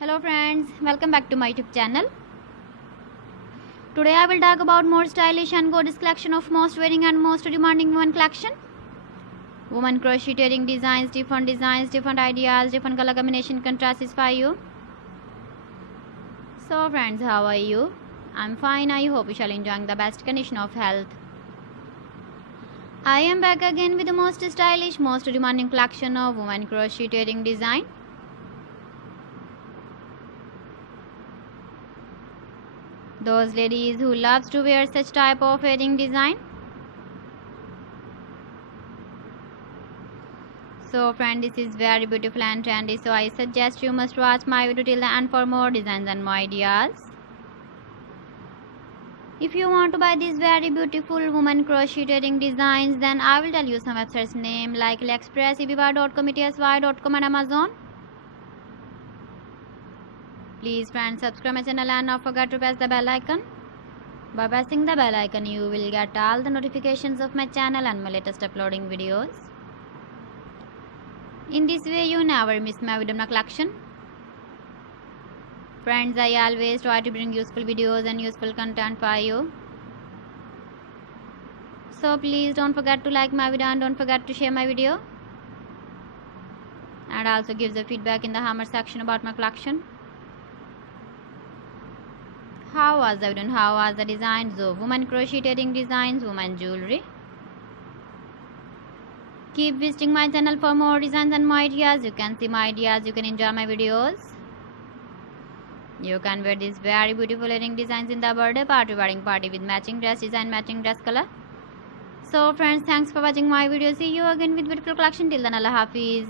Hello friends, welcome back to my YouTube channel. Today I will talk about more stylish and gorgeous collection of most wearing and most demanding women collection. Women crocheting designs, different ideas, different color combination can satisfy you. So friends, how are you? I'm fine. I hope you shall enjoying the best condition of health. I am back again with the most stylish, most demanding collection of women crocheting design. Those ladies who loves to wear such type of wedding design. So friend, this is very beautiful and trendy, so I suggest you must watch my video till the end for more designs and more ideas. If you want to buy these very beautiful woman crocheting designs, then I will tell you some websites name like AliExpress, eBay.com, etsy.com and Amazon. Please friends, subscribe my channel and not forget to press the bell icon. By pressing the bell icon, you will get all the notifications of my channel and my latest uploading videos. In this way, you never miss my video collection. Friends, I always try to bring useful videos and useful content for you. So please don't forget to like my video and don't forget to share my video. And also give the feedback in the comment section about my collection. How was the video and how was the designs of women crocheting designs, women jewelry? Keep visiting my channel for more designs and more ideas. You can see my ideas, you can enjoy my videos. You can wear these very beautiful wedding designs in the birthday party, wedding party with matching dress design, matching dress color. So friends, thanks for watching my video. See you again with beautiful collection. Till then, Allah Hafiz.